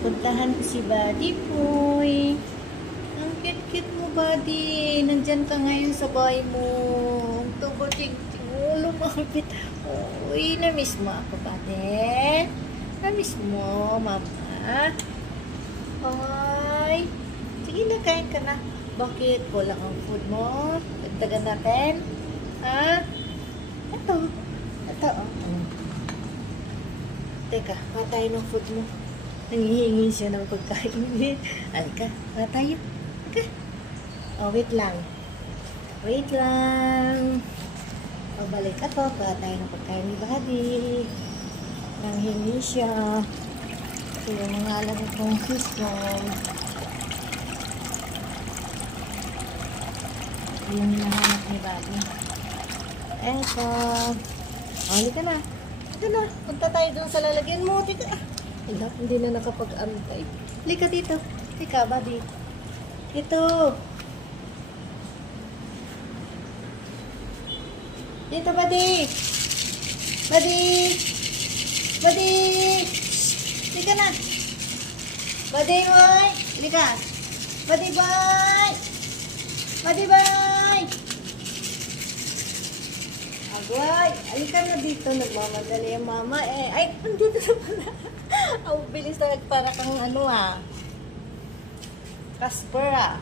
Puntahan ko si Buddy Boy. Ang cute-cute mo, Buddy. Nandyan ka ngayon sa bahay mo. Ang tubo-ting-ting. Lumapit. Uy, na-miss mo ako, Buddy. Na-miss mo, Mama. Ay. Sige na, kain ka na. Bakit? Kulang ang food mo? Dagdagan natin? Ha? Ito. Ito, oh. Teka, patay ng food mo. Nangihingi siya ng pagkain. Alika, tayo. Okay. Oh, wait lang. Wait lang. Pabalik ako. Patay ng pagkain ni Buddy. Nanghingi siya. Ito yung mga alam kong system. Ito yung hinahanap ni Buddy. Eto. Oh, halika na. Halika na. Punta tayo dun sa lalagyan mo. Tika. Wala, hindi na nakapag-antay. Halika dito. Tika, Buddy. Dito. Dito, Buddy. Buddy. Buddy. Halika na. Buddy, boy. Halika. Buddy, boy. Buddy, boy. Agway. Halika na dito. Nagmamadali ang mama eh. Ay, andito na pala. Ang bilis na para kang ano Casper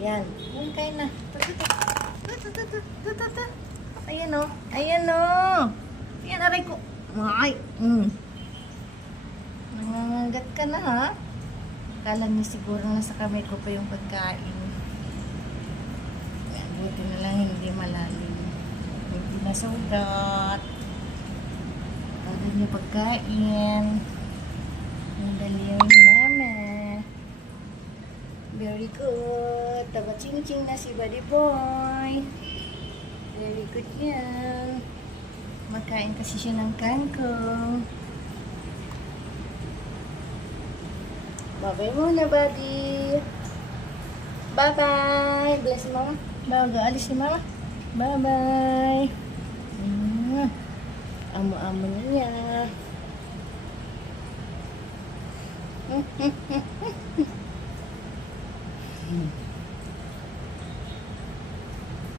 Yan. Yan kain na. Ayan o. Ayan o. Ayan, aray ko. Ay. Nangangagat ka na ha. Kala niyo siguro nasa kamay ko pa yung pagkain. Yan, buti na lang hindi malalim. Hindi nasugat. Kala niyo pagkain. Ang galing ni Mama. Very good. Taba ching-ching na si Buddy Boy. Very good yan. Magkain kasi siya ng kangkong. Bye-bye muna, Buddy. Bye-bye. Bless si Mama. Bago alis si Mama. Bye-bye. Amo-amo na niya.